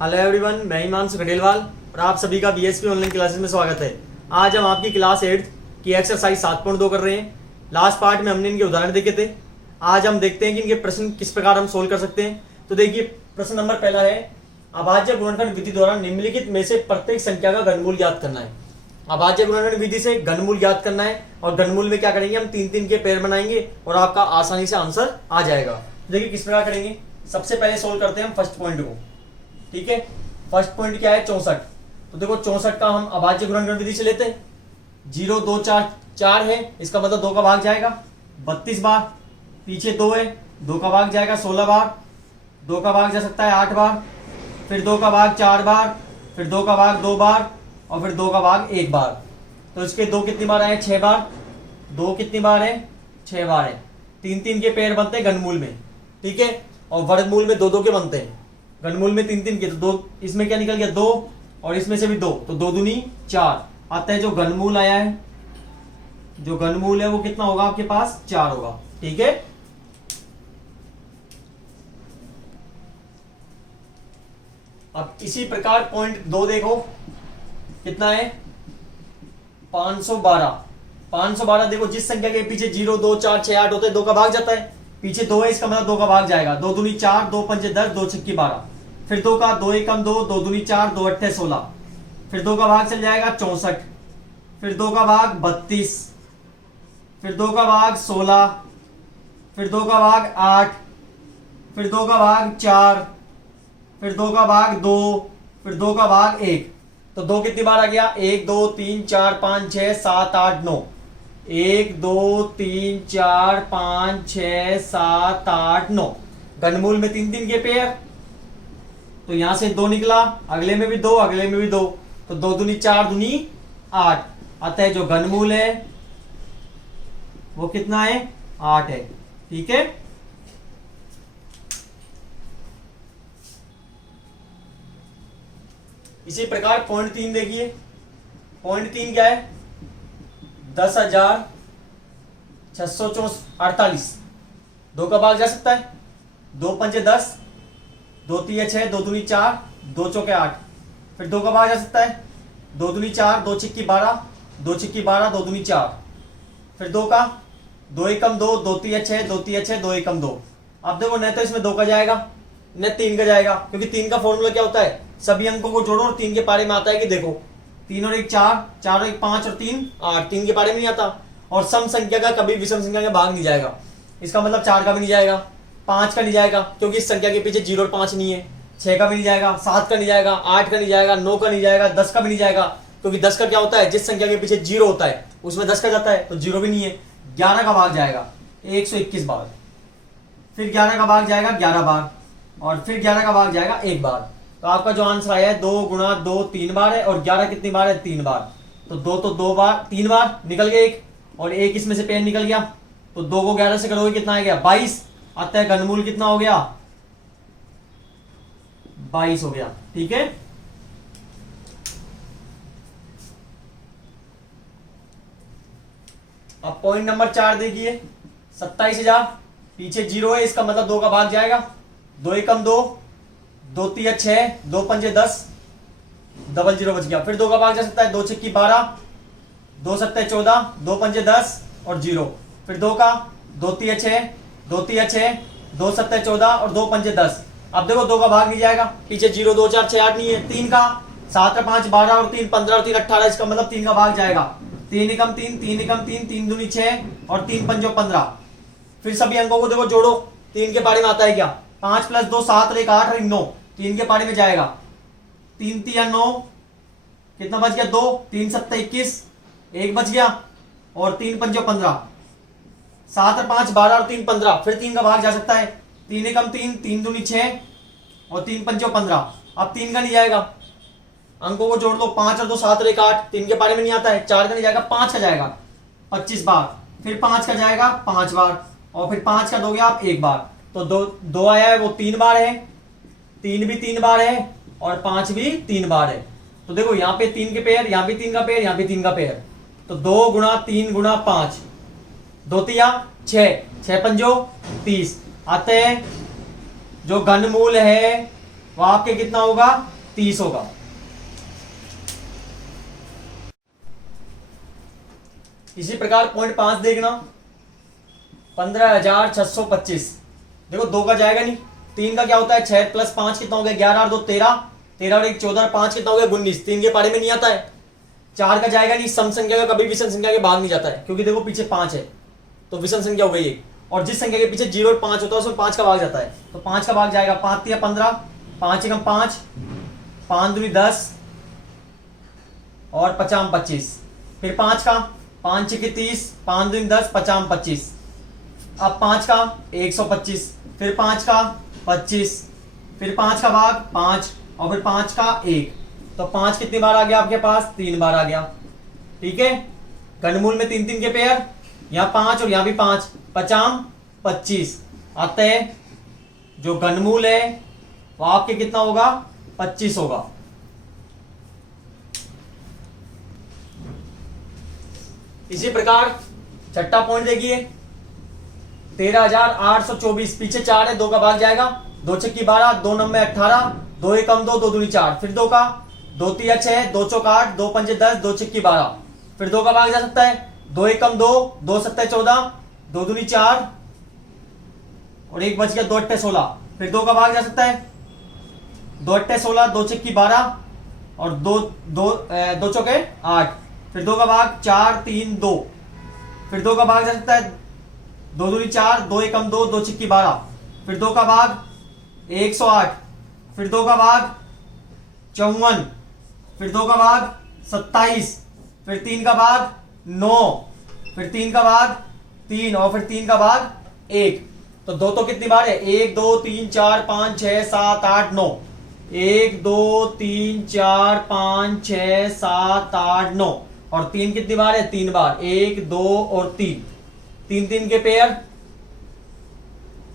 Hello everyone, मैं हिमांशु खंडेलवाल और आप सभी का बीएसपी ऑनलाइन क्लासेस में स्वागत है। आज हम आपकी क्लास 8 की एक्सरसाइज 7.2 कर रहे हैं। लास्ट पार्ट में हमने इनके उदाहरण देखे थे। आज हम देखते हैं कि इनके प्रश्न किस प्रकार हम सोल्व कर सकते हैं। तो देखिए, प्रश्न नंबर पहला है, अभाज्य गुणनखंड विधि द्वारा निम्नलिखित में से प्रत्येक संख्या का घनमूल ज्ञात करना है। अभाज्य गुणनखंड विधि से घनमूल ज्ञात करना है और घनमूल में क्या करेंगे, हम 3-3 के पेयर बनाएंगे और आपका आसानी से आंसर आ जाएगा। देखिए किस प्रकार करेंगे। सबसे पहले सोल्व करते हैं हम फर्स्ट पॉइंट को। ठीक है, फर्स्ट पॉइंट क्या है, 64। तो देखो 64 का हम अभाज्य गुणनखंड विधि से लेते हैं। 0 2 4 4 है, इसका मतलब 2 का भाग जाएगा 32 बार। पीछे 2 है, 2 का भाग जाएगा 16 बार। 2 का भाग जा सकता है 8 बार, फिर 2 का भाग 4 बार, फिर 2 का भाग 2 बार और फिर 2 का भाग 1 बार। तो इसके 2 कितनी बार आए, 6 बार। 2 कितनी बार है, 6 बार है। 3-3 के पेयर बनते हैं घनमूल में। ठीक है, और वर्गमूल में 2-2 के बनते हैं। घनमूल में 3-3 के, तो 2 इसमें क्या निकल गया, 2 और इसमें से भी 2, तो 2 दूनी 4 आता है। जो घनमूल आया है, जो घनमूल है वो कितना होगा आपके पास, 4 होगा। ठीक है, अब इसी प्रकार पॉइंट 2 देखो कितना है, 512। 512 देखो, जिस संख्या के पीछे 0 2 4 6 8 होते हैं 2 का भाग जाता है। पीछे 2 है, इसका मतलब 2 का भाग जाएगा। 2 दूनी 4, 2 पंजे 10, 2 छक्की 12। फिर 2 का 2 एकम 2, 2 दूनी 4, 2 अट्ठे 16। फिर 2 का भाग चल जाएगा 64। फिर 2 का भाग 32। फिर 2 का भाग 16। फिर 2 का भाग 8। फिर 2 का भाग 4। फिर 2 का भाग 2। फिर 2 का भाग 1। तो 2 कितनी बार आ गया, 1 2 3 4 5 6 7 8 9। 1 2 3 4 5 6 7 8 9। घनमूल में 3-3 के पेयर, तो यहां से 2 निकला, अगले में भी 2, अगले में भी 2, तो 2 दूनी 4 दूनी 8। अतः जो घनमूल है वो कितना है, 8 है। ठीक है, इसी प्रकार पॉइंट 3 देखिए। पॉइंट 3 क्या है, 10,648। 2 का भाग जा सकता है, 2 पंजे 10, 2 तीय 6, 2 दूनी 4, 2 चौके 8। फिर 2 का भाग जा सकता है, 2 दूनी 4, 2 छिक्की 12, 2 छिक्की 12, 2 दूनी 4। फिर 2 का 2 एकम 2, 2 तीय 6, 2 तीय 6, 2 एकम 2। अब देखो, न तो इसमें 2 का जाएगा न 3 का जाएगा, क्योंकि 3 का फॉर्मूला क्या होता है, सभी अंकों को जोड़ो और 3 के पारे में आता है कि देखो 3 और 1 4, 4 और 1 5 और 3 8। 3 के पारे में नहीं आता। और सम संख्या का कभी विषम संख्या का भाग नहीं जाएगा। इसका मतलब 4 का भी नहीं जाएगा, 5 का नहीं जाएगा, क्योंकि इस संख्या के पीछे 0 और 5 नहीं है। 6 का भी नहीं जाएगा, 7 का नहीं जाएगा, 8 का नहीं जाएगा, 9 का नहीं जाएगा, 10 का भी नहीं जाएगा, क्योंकि 10 का क्या होता है, जिस संख्या के पीछे 0 होता है उसमें 10 का जाता है, तो 0 भी नहीं है। 11 का भाग जाएगा 121 बार। फिर 11 का भाग जाएगा 11 बार और फिर 11 का भाग जाएगा 1 बार। तो आपका जो आंसर आया है 2 गुणा 2 3 बार है, और 11 कितनी बार है, 3 बार। तो 2 तो 2 बार 3 बार निकल गया 1, और 1 इसमें से पेन निकल गया, तो 2 को 11 से करोगे कितना आ गया, 22। अतः घनमूल कितना हो गया, 22 हो गया। ठीक है, अब पॉइंट नंबर 4 देखिए। 27,000, पीछे 0 है, इसका मतलब 2 का भाग जाएगा। 2 एकम 2, 2 तीय 6, 2 पंजे 10, डबल 0 बच गया। फिर 2 का भाग जा सकता है, 2 छिक्की 12, 2 सत्ते 14, 2 पंजे 10 और 0। फिर 2 का 2 तीय 6, 2 तीय 6, 2 सत्ते 14 और 2 पंजे 10। अब देखो 2 का भाग नहीं जाएगा, पीछे 0 2 4 6 8 नहीं है। 3 का 7 और 5 12 और 3 15 और 3 18, इसका मतलब 3 का भाग जाएगा। 3 एकम 3, 3 एकम 3, 3 दूनी 6 और 3 पंजो 15। फिर सभी अंकों को देखो जोड़ो, 3 के पारे में आता है क्या, 5 + 2 7 और 1 8 और 9। 3 के पारे में जाएगा, 3 तिया 9, कितना बच गया, 2, 3 सत्ते 21, 1 बच गया, और 3 पंजो 15, 7 और 5 12 और 3 15। फिर 3 का भाग जा सकता है, 3 एकम 3, 3 दूनी 6 और 3 पंजो 15। अब 3 का नहीं जाएगा, अंकों को जोड़ लो, 5 और 2 7 और 1 8। 3 के पारे में नहीं आता है, 4 का नहीं जाएगा, 5 का जाएगा 25 बार। फिर 5 का जाएगा 5 बार, और फिर 5 का दोगे आप 1 बार। तो 2 आया है वो 3 बार है, 3 भी 3 बार है, और 5 भी 3 बार है। तो देखो यहाँ पे 3 के पेयर, यहाँ भी 3 का पेयर, यहाँ भी 3 का पेयर। तो 2 गुणा 3 गुणा 5, 2 तिया 6, 6 पंजो 30। अतः जो घनमूल है वो आपके कितना होगा 30 होगा। इसी प्रकार पॉइंट 5 देखना 15,625। देखो 2 का जाएगा नहीं, 3 का क्या होता है 6 प्लस 5 कितना हो गया 11 और 2 13, 13 और 1 14, 5 कितना हो गया 19, 3 के पारे में नहीं आता है। 4 का जाएगा नहीं, सम संख्या का कभी विषम संख्या के भाग नहीं जाता है, क्योंकि देखो पीछे 5 है तो विषम संख्या हो गई एक, और जिस संख्या के पीछे 0 और 5 होता है उसमें 5 का भाग जाता है, तो 5 का भाग जाएगा 5 3 15, 5 एकम 5, 5 दूनी 10 और 50 25, फिर 5 का 5 6 30, 5 दूनी 10, 50 25, अब 5 का 125, फिर 5 का 25, फिर 5 का भाग 5 और फिर 5 का 1, तो 5 कितनी बार आ गया आपके पास 3 बार आ गया। ठीक है, घनमूल में 3 3 के पेयर, यहाँ 5 और यहाँ भी 5, 50 25, अतः जो घनमूल है वो आपके कितना होगा 25 होगा। इसी प्रकार छठा पॉइंट देखिए 13,824, पीछे 4 है, 2 का भाग जाएगा, 2 छक्की 12, 2 नंबे 18, 2 एकम 2, 2 दूनी 4, फिर 2 का 2 तिया 6, 2 चौक 8, 2 पंजे 10, 2 छक्की 12, फिर 2 का भाग जा सकता है, 2 एकम 2, 2 सत्ते 14, 2 दूनी 4 और 1 बच गया 2 अट्ठे 16, फिर 2 का भाग जा सकता है, 2 अट्ठे 16, 2 छक्की 12 और 2 चौके 8, फिर 2 का भाग 4 3 2, फिर 2 का भाग जा सकता है 2 दूनी 4, 2 एकम 2, 2 छक्की 12, फिर 2 का भाग 108, फिर 2 का भाग 54, फिर 2 का भाग 27, फिर 3 का भाग 9, फिर 3 का भाग 3 और फिर 3 का भाग 1, तो 2 तो कितनी बार है 1 2 3 4 5 6 7 8 9, 1 2 3 4 5 6 7 8 9, और 3 कितनी बार है 3 बार, 1 2 और 3, 3 3 के पेयर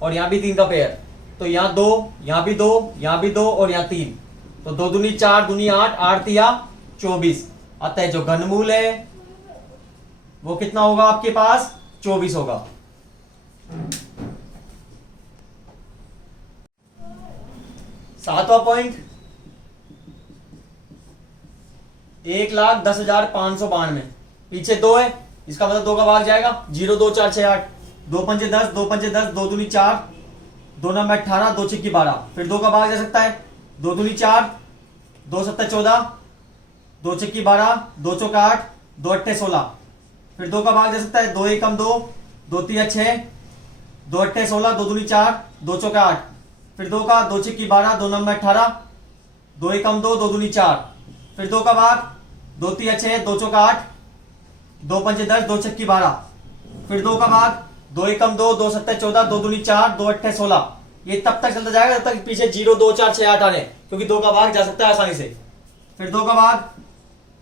और यहां भी 3 का पेयर, तो यहां 2, यहां भी 2, यहां भी 2 और यहां 3, तो 2 दूनी 4 दूनी 8, 8 तिया 24, अतः जो घनमूल है वो कितना होगा आपके पास 24 होगा। सातवां पॉइंट 1,10,592, पीछे 2 है, इसका मतलब 2 का भाग जाएगा, 0 2 4 6 8, 2 पंजे 10, 2 पंजे 10, 2 दूनी 4, 2 नंबर 18, 2 छक्की 12, फिर 2 का भाग जा सकता है, 2 दूनी 4, 2 सत्ते 14, 2 छक्की 12, 2 चौक 8, 2 अट्ठे 16, फिर 2 का भाग जा सकता है, 2 एकम 2, 2 तिया 6, 2 अट्ठे 16, 2 दूनी 4, 2 चौक 8, फिर 2 का 2 छक्की 12, 2 नंबर 18, 2 एकम 2, 2 दूनी 4, फिर 2 का भाग 2 तिया 6, 2 चौक 8, 2 पंजे 10, 2 छक्की 12, फिर 2 का भाग 2 एकम 2, 2 सत्ते 14, 2 दूनी 4, 2 अट्ठे 16, ये तब तक चलता जाएगा जब तक पीछे 0 2 4 6 8 आने, क्योंकि 2 का भाग जा सकता है आसानी से। फिर 2 का भाग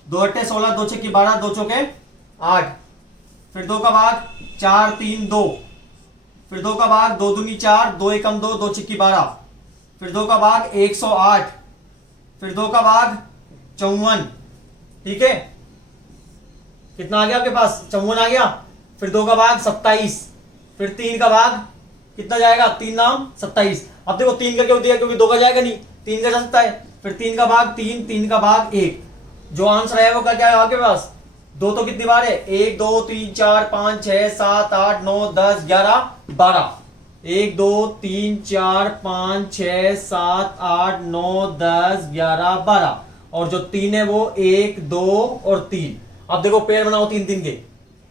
2 अट्ठे 16, 2 छक्की 12, 2 चौके 8, फिर 2 का भाग 4 3 2, फिर 2 का भाग 2 दूनी 4, 2 एकम 2, 2 छक्की 12, फिर 2 का भाग 108, फिर 2 का भाग 54, ठीक है, कितना आ गया आपके पास 54 आ गया, फिर 2 का भाग 27, फिर 3 का भाग कितना जाएगा 3 नाम 27, अब देखो 3 का क्यों दिया क्योंकि 2 का जाएगा नहीं, 3 का जा सकता है, फिर 3 का भाग 3, 3 का भाग 1, जो आंसर है वो क्या है आपके पास 2 तो कितनी बार है 1 2 3 4 5 6 7 8 9 10 11 12, 1 2 3 4 5 6 7 8 9 10 11 12, और जो 3 है वो 1 2 और 3। अब देखो पेयर बनाओ 3 3 के,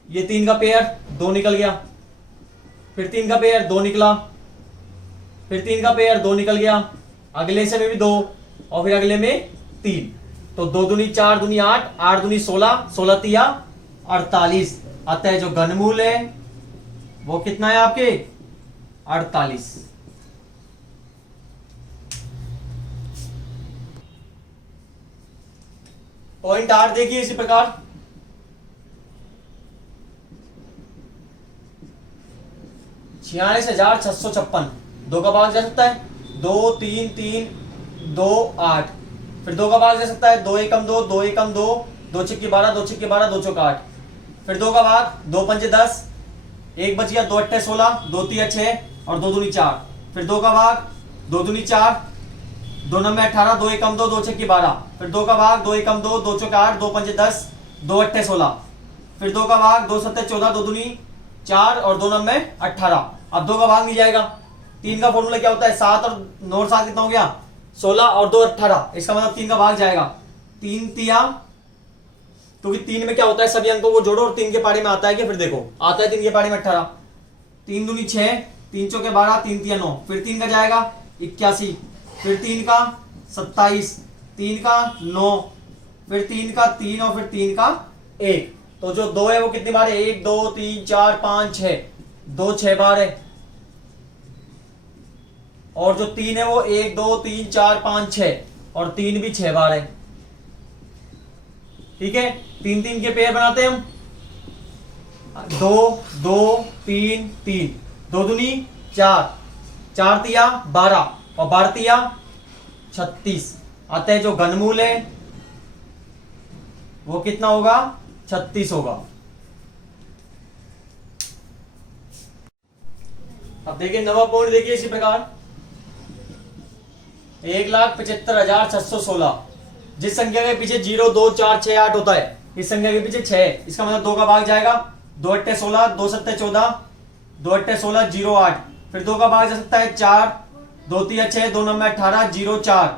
ये 3 का पेयर 2 निकल गया, फिर 3 का पेयर 2 निकला, फिर 3 का पेयर 2 निकल गया, अगले से में भी 2 और फिर अगले में 3, तो 2 दूनी 4 दूनी 8, 8 दूनी 16, 16 तिया 48, अतः जो घनमूल है वो कितना है आपके 48। पॉइंट 8 देखिए इसी प्रकार 46,656, 2 का भाग जा सकता है 2 3 3 2 8, फिर 2 का भाग जा सकता है 2 एकम 2, 2 एकम 2, 2 छक्की 12, 2 छक्की 12, 2 चौक 8, फिर 2 का भाग 2 पंजे 10, 1 बच गया 2 अट्ठे 16, 2 तिया 6 और 2 दूनी 4, फिर 2 का भाग 2 दूनी 4, दो नंबर 18, दो एकम 2, दो छक्की 12, फिर 2 का भाग, 2 एकम 2, 2 चौके 8, 2 पंजे 10, 2 अट्ठे 16, फिर 2 का भाग, 2 सत्ते 14, 2 दूनी 4 और 2 नंबर 18। अब 2 का भाग नहीं जाएगा। 3 का फॉर्मूला क्या होता है? 7 और 9 और 7 कितना हो गया? 16 और 2 18। इसका मतलब 3 का भाग जाएगा। 3 तिया, क्योंकि 3 में क्या होता है, सभी अंकों को जोड़ो और 3 के पारी में आता है क्या? फिर देखो आता है 3 के पारी में 18, 3 दूनी 6, 3 चौके 12, 3 तिया 9, फिर 3 का जाएगा 81, फिर 3 का 27, 3 का 9, फिर 3 का 3 और फिर 3 का 1। तो जो 2 है वो कितनी बार है? 1 2 3 4 5 6, 2 6 बार है। और जो 3 है वो 1 2 3 4 5 6 और 3 भी 6 बार है। ठीक है, 3 3 के पेयर बनाते हैं हम। 2 2 3 3, 2 दूनी 4, 4 तिया 12 और 12 तिया 36। आता है जो घनमूल है वो कितना होगा? 36 होगा। अब देखिए नवा पॉइंट, देखिए इसी प्रकार 1,75,616। जिस संख्या के पीछे 0 2 4 6 8 होता है, इस संख्या के पीछे 6 है, इसका मतलब 2 का भाग जाएगा। 2 अट्ठे 16, 2 सत्ते 14, 2 अट्ठे 16 0 8, फिर 2 का भाग जा सकता है 4, 2 तिया 6, 2 नंबर 18 0 4,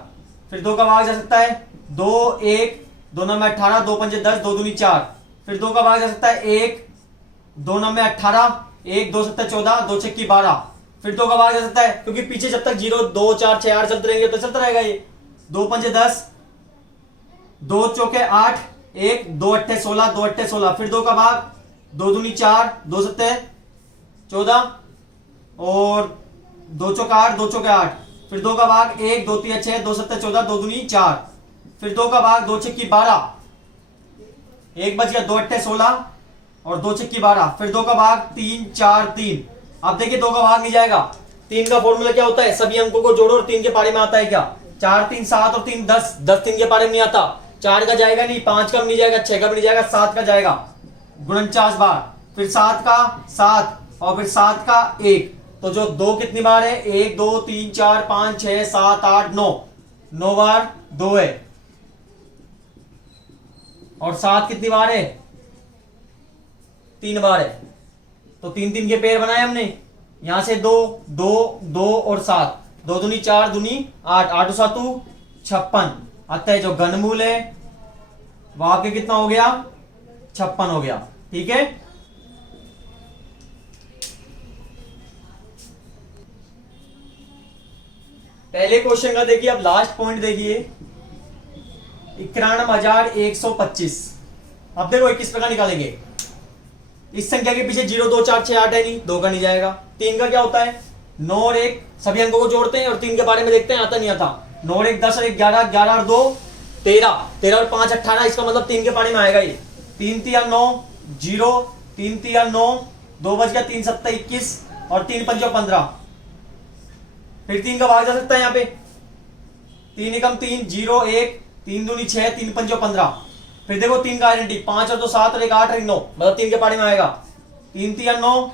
फिर 2 का भाग जा सकता है 2 1, 2 नंबर 18, 2 पंजे 10, 2 दूनी 4, फिर 2 का भाग जा सकता है 1, 2 नंबर 18, 1 2 सत्ते 14, 2 छक्की 12, फिर 2 का भाग जा सकता है, क्योंकि पीछे जब तक 0 2 4 6 8 चलते रहेंगे तो चलता रहेगा ये। 2 पंजे 10, 2 चौके 8, 1 2 अट्ठे 16, 2 अट्ठे 16, फिर 2 का भाग, 2 दूनी 4, 2 सत्ते 14 और 2 चौका 8, 2 चौके 8, फिर 2 का भाग 1 2 तिया 6, 2 सत्ते 14, 2 दूनी 4, फिर 2 का भाग, 2 छक्की 12, 1 बच गया, 2 अट्ठे 16 और 2 छक्की 12, फिर 2 का भाग 3 4 3। अब देखिए 2 का भाग नहीं जाएगा। 3 का फॉर्मूला क्या होता है? सभी अंकों को जोड़ो और 3 के पारे में आता है क्या? 4 3 7 और 3 10, 10 3 के पारे में नहीं आता। 4 का जाएगा नहीं, 5 का भी नहीं जाएगा, 6 का भी नहीं जाएगा, 7 का जाएगा 49 बार, फिर 7 का 7 और फिर 7 का 1। तो जो 2 कितनी बार है? 1 2 3 4 5 6 7 8 9, 9 बार 2 है। और 7 कितनी बार है? 3 बार है। तो 3 3 के पेयर बनाए हमने। यहां से 2 2 2 और 7, 2 दूनी 4 दूनी 8, 8 7 56। अतः जो घनमूल है वो आपके कितना हो गया? 56 हो गया। ठीक है, पहले क्वेश्चन का देखिए। अब लास्ट पॉइंट देखिए 91,125। अब देखो किस प्रकार निकालेंगे। इस संख्या के पीछे 0 2 4 6 8 है नहीं, 2 का नहीं जाएगा। 3 का क्या होता है? 9 और 1, सभी अंकों को जोड़ते हैं और 3 के बारे में देखते हैं आता नहीं आता। 9 और 1 10 और 1 11, 11 और 2 13, 13 और 5 18। इसका मतलब 3 के बारे में आएगा ये। 3 तिया 9 0, 3 तिया 9, 2 बच गया, 3 सत्ता 21 और 3 पंचो 15। फिर 3 का भाग जा सकता है यहाँ पे। 3 एकम 3 0 1, 3 दूनी 6, 3 पंचो 15। फिर देखो 3 का आइडेंटिटी 5 और 2 7 और 1 8 और 1 9, मतलब 3 के पारी में आएगा। 3 तिया 9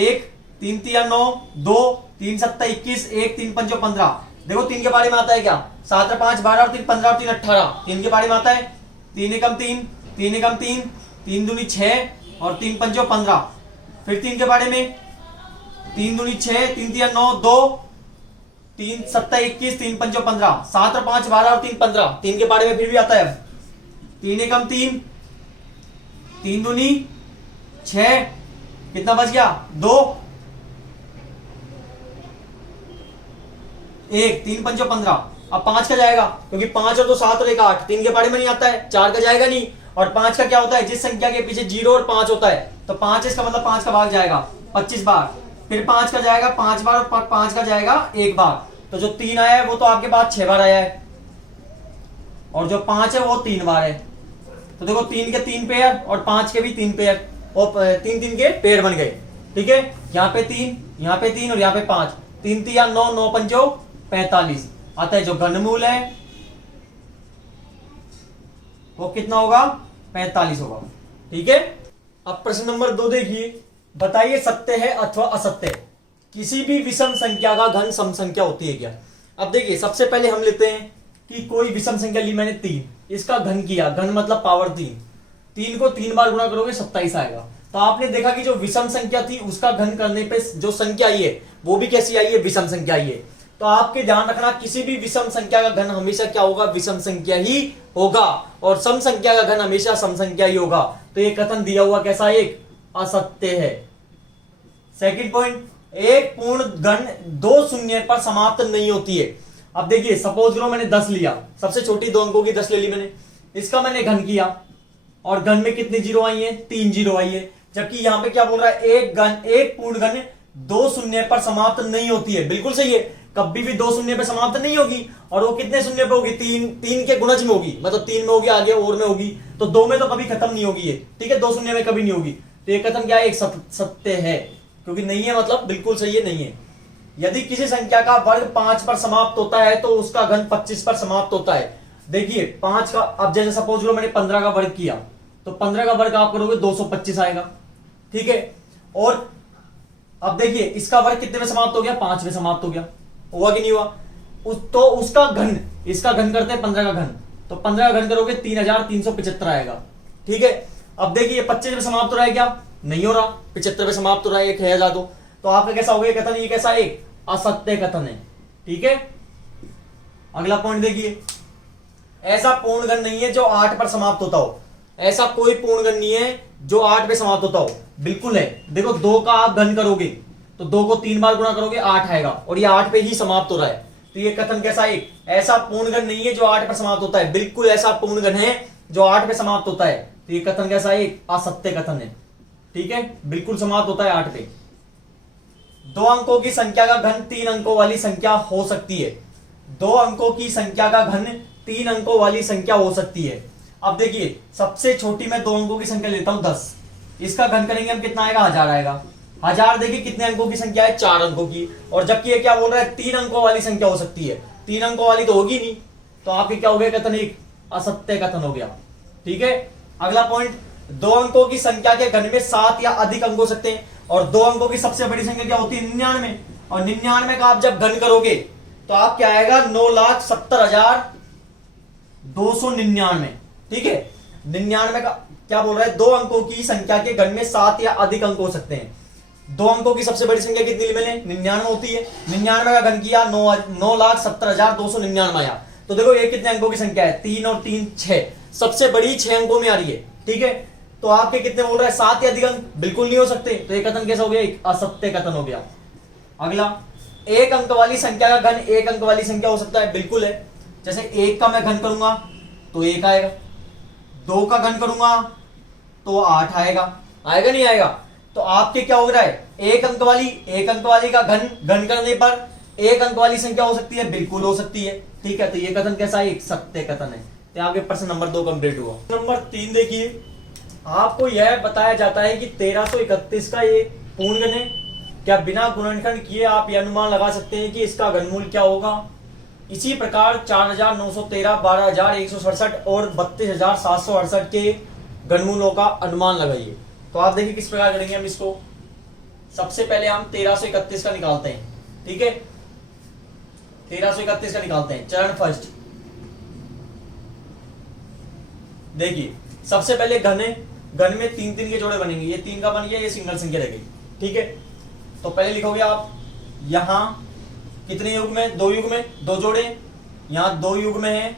1, 3 तिया 9 2, 3 सत्ता 21 1, 3 पंचो 15। देखो 3 के पारी में आता है क्या? 7 और 5 12 और 3 15 और 3 18, 3 के पारी में आता है। 3 एकम 3, 3 एकम 3, 3 दूनी 6 और 3 पंचो 15। फिर 3 के बारे में 3 दूनी 6, 3 तिया 9 2, 3 सत्ता 21, 3 पंचो 15, 7 और 5 12 और 3 15, 3 के बारे में फिर भी आता है। 3 एकम 3, 3 दूनी 6, कितना बच गया? 2 1, 3 पंचो 15। अब 5 का जाएगा, क्योंकि 5 और 2 7 और 1 8, 3 के बारे में नहीं आता है। 4 का जाएगा नहीं। और 5 का क्या होता है? जिस संख्या के पीछे 0 और 5 होता है तो 5, इसका मतलब 5 का भाग जाएगा 25 बार। फिर 5 का जाएगा 5 बार और 5 का जाएगा 1 बार। तो जो 3 आया है वो तो आपके पास 6 बार आया है और जो 5 है वो 3 बार है। तो देखो 3 के 3 पेयर और 5 के भी 3 पेयर और 3 3 के पेयर बन गए। ठीक है, यहाँ पे 3, यहाँ पे 3 और यहाँ पे 5। 3 3 9, 9 पंचो 45। अतः जो घनमूल है वो कितना होगा? 45 होगा। ठीक है, अब प्रश्न नंबर 2 देखिए। बताइए सत्य है अथवा असत्य है, किसी भी विषम संख्या का घन सम संख्या होती है क्या? अब देखिए सबसे पहले हम लेते हैं कि कोई विषम संख्या ली मैंने 3, इसका घन किया, घन मतलब पावर 3 को 3 बार गुणा करोगे 27 आएगा। तो आपने देखा कि जो विषम संख्या थी उसका घन करने पे जो संख्या आई है वो भी कैसी आई है, विषम संख्या आई है। तो आपके ध्यान रखना किसी भी विषम संख्या का घन हमेशा क्या होगा, विषम संख्या ही होगा, और सम संख्या का घन हमेशा सम संख्या ही होगा। तो ये कथन दिया हुआ कैसा एक असत्य है। सेकंड पॉइंट, एक पूर्ण घन दो शून्य पर समाप्त नहीं होती है। अब देखिए सपोज करो मैंने 10 लिया, सबसे छोटी दो अंकों की 10 ले ली मैंने, इसका मैंने घन किया और घन में कितनी जीरो आई है, 3 जीरो आई है। जबकि यहां पे क्या बोल रहा है, एक पूर्ण घन दो शून्य पर समाप्त नहीं होती है। बिल्कुल सही है, कभी भी दो शून्य पर समाप्त नहीं होगी, और वो कितने शून्य पे होगी, तीन के गुणज में होगी, मतलब 3 में होगी, आगे और में होगी, तो 2 में तो कभी खत्म नहीं होगी ये, ठीक है, 2 शून्य में कभी नहीं होगी। तो ये कथन क्या है, एक सत्य है, क्योंकि नहीं है मतलब बिल्कुल सही है, नहीं है। यदि किसी संख्या का वर्ग 5 पर समाप्त होता है तो उसका घन 25 पर समाप्त होता है। देखिए 5 का, अब जैसे सपोज करो मैंने 15 का वर्ग किया, तो 15 का वर्ग आप करोगे 225 आएगा, ठीक है। और अब देखिए इसका वर्ग कितने में समाप्त हो गया, 5 में समाप्त हो गया, हुआ कि नहीं हुआ। तो उसका घन, इसका घन करते हैं 15 का घन, तो 15 का घन करोगे 3375 आएगा, ठीक है। अब देखिए 25 में समाप्त हो रहा है क्या, नहीं हो रहा, 75 में समाप्त हो रहा है, एक है दो, तो आपका कैसा हो गया कथन, ये कैसा एक असत्य कथन है, ठीक है। अगला पॉइंट देखिए, ऐसा पूर्ण घन नहीं है जो 8 पर समाप्त होता हो, ऐसा कोई पूर्ण घन नहीं है जो 8 पे समाप्त होता हो। बिल्कुल है, देखो 2 का आप घन करोगे तो 2 को 3 बार गुणा करोगे 8 आएगा, और ये 8 पे ही समाप्त हो रहा है। तो ये कथन कैसा है, ऐसा पूर्ण घन नहीं है जो 8 पर समाप्त होता है, बिल्कुल ऐसा पूर्ण घन है जो 8 पे समाप्त होता है। तो ये कथन कैसा है, एक असत्य कथन है, ठीक है, बिल्कुल समाप्त होता है 8 पे। 2 अंकों की संख्या का घन 3 अंकों वाली संख्या हो सकती है, 2 अंकों की संख्या का घन 3 अंकों वाली संख्या हो सकती है। अब देखिए सबसे छोटी मैं 2 अंकों की संख्या लेता हूं 10, इसका घन करेंगे हम कितना आएगा, 1000 आएगा। 1000 देखिए कितने अंकों की संख्या है, 4 अंकों की, और जबकि ये क्या बोल रहा है, 3 अंकों वाली संख्या हो सकती है, 3 अंकों वाली तो होगी नहीं। तो आपके क्या हो गया कथन, एक असत्य कथन हो गया, ठीक है। अगला पॉइंट, 2 अंकों की संख्या के घन में 7 या अधिक अंक हो सकते हैं, और 2 अंकों की सबसे बड़ी संख्या क्या होती है, 99, और 99 का आप जब घन करोगे तो आप क्या आएगा, 9,70,299, ठीक है। 99 का क्या बोल रहा है, 2 अंकों की संख्या के घन में 7 या अधिक अंक हो सकते हैं। 2 अंकों की सबसे बड़ी संख्या कितनी मैंने, 99 होती है, 99 का घन किया 9,70,299 आया। तो देखो ये कितने अंकों की संख्या है, 3 और 3 6, सबसे बड़ी 6 अंकों में आ रही है, ठीक है। तो आपके कितने बोल रहा है, 7 या अधिक अंक, बिल्कुल नहीं हो सकते। तो ये कथन कैसा हो गया, एक असत्य कथन हो गया। अगला, 1 अंक वाली संख्या का घन 1 अंक वाली संख्या हो सकता है, बिल्कुल है। जैसे 1 का मैं घन करूंगा तो 1 आएगा, 2 का घन करूंगा तो 8 आएगा, आएगा नहीं आएगा। तो आपके क्या हो रहा है, 1 अंक वाली का घन करने पर 1 अंक वाली संख्या हो सकती है, बिल्कुल हो सकती है, ठीक है। तो ये कथन कैसा है, एक सत्य कथन है। तो आपके प्रश्न नंबर 2 कंप्लीट हुआ। नंबर 3 देखिए, आपको यह बताया जाता है कि 1331 का ये पूर्ण घन है, क्या बिना गुणनखंड किए आप यह अनुमान लगा सकते हैं कि इसका घनमूल क्या होगा। इसी प्रकार 4913, 12167 और 32768 के घनमूलों का अनुमान लगाइए। तो आप देखिए किस प्रकार करेंगे हम इसको। सबसे पहले हम 1331 का निकालते हैं, ठीक है, 1331 का निकालते हैं। चरण फर्स्ट, देखिए सबसे पहले घन में 3 के जोड़े बनेंगे, ये 3 का बन गया, ये सिंगल संख्या रह गई, ठीक है। तो पहले लिखोगे आप यहां कितने युग में, 2 युग में, 2 जोड़े, यहां 2 युग में है,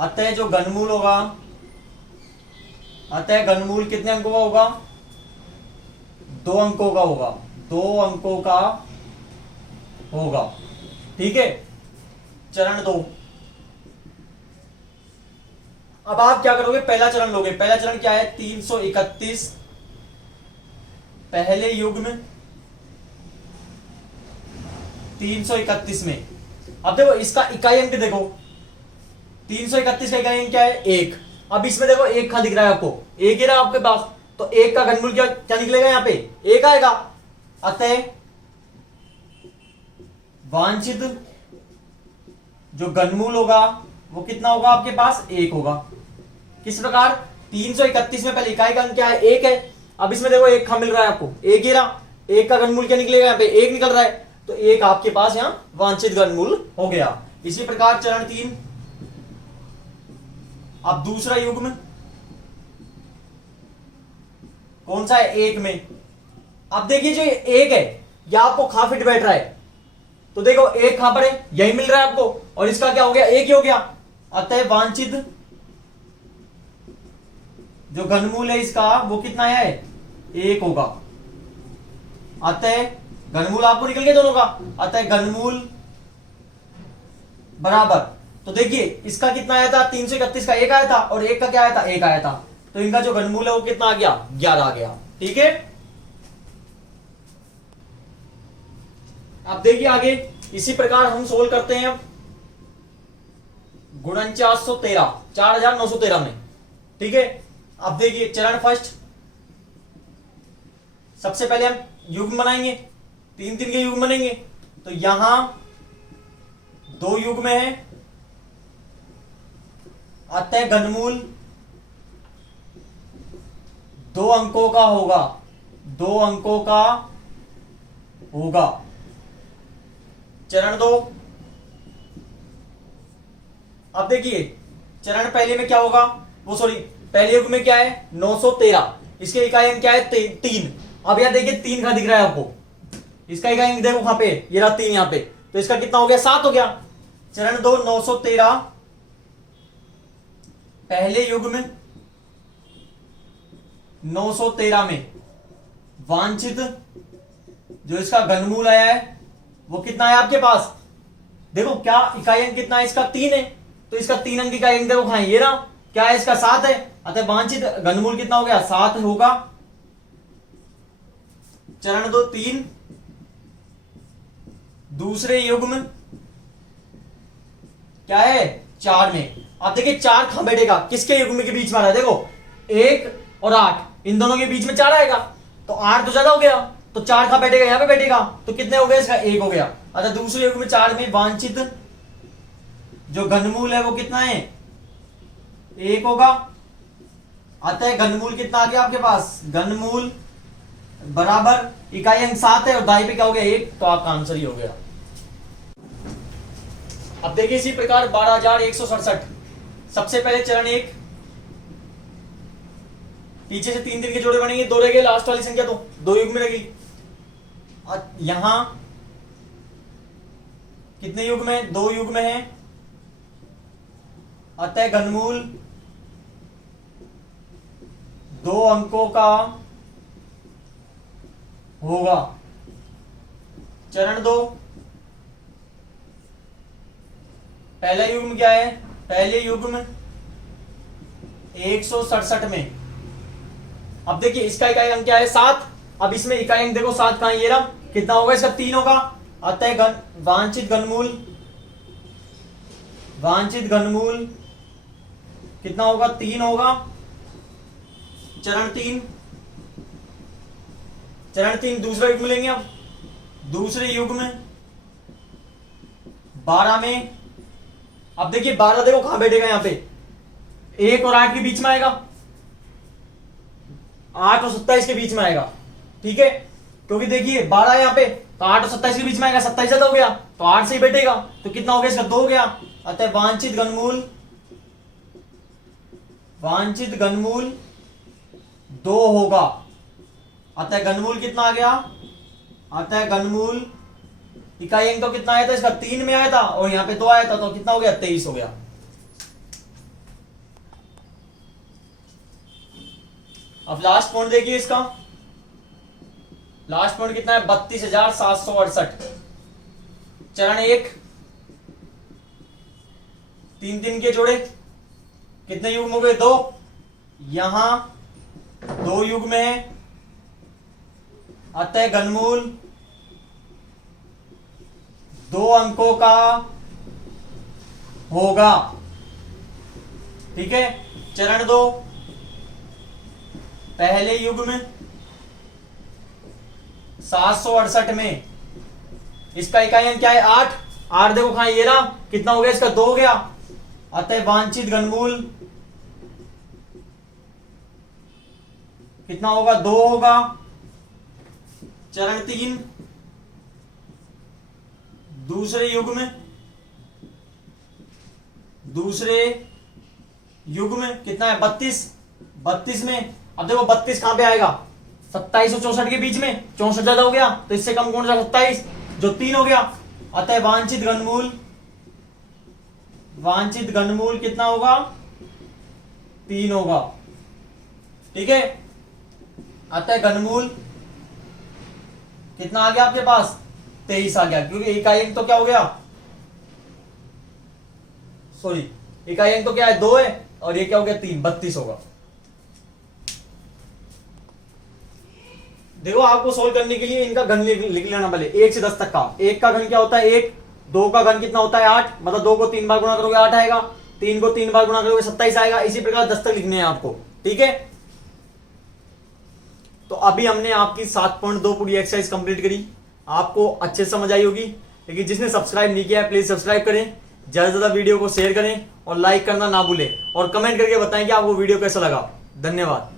अतः जो घनमूल होगा, अतः घनमूल कितने अंकों का होगा, 2 अंकों का होगा, 2 अंकों का होगा, ठीक है। चरण 2, अब आप क्या करोगे, पहला चरण लोगे। पहला चरण क्या है, 331 पहले युग में, 331 में। अब देखो इसका इकाई अंक देखो, 331 का इकाई अंक क्या है, 1। अब इसमें देखो 1 कहां दिख रहा है आपको, 1 ही रहा आपके पास, तो 1 का घनमूल क्या क्या निकलेगा, यहां पे 1 आएगा। अतः वांछित जो घनमूल होगा वो कितना होगा, आपके पास 1 होगा। किस प्रकार, 331 में पहले इकाई का अंक क्या है, 1 है। अब इसमें देखो 1 कहां मिल रहा है आपको, 1 ही रहा, 1 का घनमूल क्या निकलेगा, यहाँ पे 1 निकल रहा है। तो एक आपके पास यहां वांछित घनमूल हो गया। इसी प्रकार चरण 3, अब दूसरा युग्म कौन सा है, एक में। अब देखिए जो एक है यह आपको कहां फिट बैठ रहा है, तो देखो एक कहां पर है, यही मिल रहा है आपको, और इसका क्या हो गया, एक ही हो गया। अतः वांछित जो घनमूल है इसका वो कितना है, एक होगा। अतः घनमूल आपको निकल गया दोनों का। अतः घनमूल बराबर, तो देखिए इसका कितना आया था, 331 का एक आया था, और एक का क्या आया था, एक आया था। तो इनका जो घनमूल है वो कितना आ गया, 11 आ गया। ठीक है, अब देखिए आगे इसी प्रकार हम सोल्व करते हैं। गुणन 413, 4913 में। ठीक है, अब देखिए चरण फर्स्ट, सबसे पहले हम युग्म बनाएंगे, 3 के युग्म बनेंगे। तो यहां 2 युग्म है, अतः घनमूल 2 अंकों का होगा, 2 अंकों का होगा। चरण 2, अब देखिए चरण पहले में क्या होगा, वो सॉरी पहले युग में क्या है 913, इसके इकाई अंक क्या है 3। अब यहां देखिए 3 का दिख रहा है आपको, इसका इकाई अंक देखो कहां पे, ये रहा 3 यहां पे, तो इसका कितना हो गया 7 हो गया। चरण 2 913 पहले युग में 913 में वांछित जो इसका घनमूल आया है वो कितना है आपके पास, देखो क्या इकाई अंक कितना है इसका 3 है, तो इसका 3 अंक इकाई अंक देखो कहां है, ये रहा, क्या है इसका 7 है। अतः वांछित घनमूल कितना हो गया 7 होगा। चरण 2 3, दूसरे युग्म क्या है 4 में। अब देखिए 4 कहां बैठेगा, किसके युग्म के बीच में आ रहा है, देखो 1 और 8, इन दोनों के बीच में 4 आएगा, तो 8 तो ज्यादा हो गया, तो 4 कहां बैठेगा, यहां पे बैठेगा, तो कितने हो गए इसका 1 हो गया। अतः दूसरे युग्म 4 में वांछित जो घनमूल है वो कितना है 1 होगा। अतः घनमूल कितना आ गया आपके पास, घनमूल बराबर इकाई अंक 7 है और दाई पे क्या हो गया 1, तो आपका आंसर ही हो गया। अब देखिए इसी प्रकार 12167, सबसे पहले चरण 1, पीछे से 3 के जोड़े बनेंगे, 2 रह गए, लास्ट वाली संख्या तो 2 युग में रहेगी। यहां कितने युग में, 2 युग में है। अतः घनमूल 2 अंकों का होगा। चरण 2 पहला युग्म क्या है, पहले युग्म 167 में। अब देखिए इसका इकाई अंक क्या है 7, अब इसमें इकाई अंक देखो 7 कहां है, ये रहा, कितना होगा इसका 3 होगा। अतः वांछित घनमूल कितना होगा 3 होगा। चरण 3 दूसरा युग्म लेंगे, अब दूसरे युग्म 12 में। अब देखिए 12 देखो कहां बैठेगा, यहां पे 1 और 8 के बीच में आएगा, 8 और 27 के बीच में आएगा। ठीक है, क्योंकि देखिए 12 यहां पे, तो 8 और 27 के बीच में आएगा, 27 ज्यादा हो गया, तो 8 से ही बैठेगा, तो कितना हो गया इसका 2 हो गया। अतः वांछित घनमूल 2 होगा। अतः घनमूल कितना आ गया, अतः घनमूल इकाई अंक तो कितना आया था इसका 3 में आया था, और यहां पे 2 आया था, तो कितना हो गया 23 हो गया। अब लास्ट पॉइंट देखिए, इसका लास्ट पॉइंट कितना है 32,768। चरण 1 3 के जोड़े, कितने युग्म हो गए 2, यहां 2 युग्म है। अतः घनमूल 2 अंकों का होगा। ठीक है, चरण 2 पहले युग्म 768 में, इसका इकाई अंक क्या है 8, 8 देखो कहां ये रहा, कितना हो गया इसका 2 हो गया। अतः वांछित घनमूल कितना होगा 2 होगा। चरण 3 दूसरे युग में कितना है 32 में। अब देखो 32 कहां पे आएगा 27 और 64 के बीच में, 64 ज्यादा हो गया तो इससे कम कौन सा 27 जो 3 हो गया। अतः वांछित घनमूल कितना होगा 3 होगा। ठीक है, अतः घनमूल कितना आ गया आपके पास 23 आ गया, क्योंकि इकाई अंक तो क्या हो गया, सॉरी इकाई अंक तो क्या है 2 है और ये क्या हो गया 3, 32 होगा। देखो आपको सोल्व करने के लिए इनका घन लिख लेना पहले 1 से 10 तक का। 1 का घन क्या होता है 1, 2 का घन कितना होता है 8, मतलब 2 को 3 बार गुणा करोगे 8 आएगा, 3 को 3 बार गुणा करोगे 27 आएगा। इसी प्रकार 10 तक लिखने हैं आपको। ठीक है, तो अभी हमने आपकी 7.2 पूरी एक्सरसाइज कंप्लीट करी, आपको अच्छे से समझ आई होगी। लेकिन जिसने सब्सक्राइब नहीं किया है प्लीज सब्सक्राइब करें, ज्यादा से ज्यादा वीडियो को शेयर करें और लाइक करना ना भूलें और कमेंट करके बताएं कि आपको वीडियो कैसा लगा। धन्यवाद।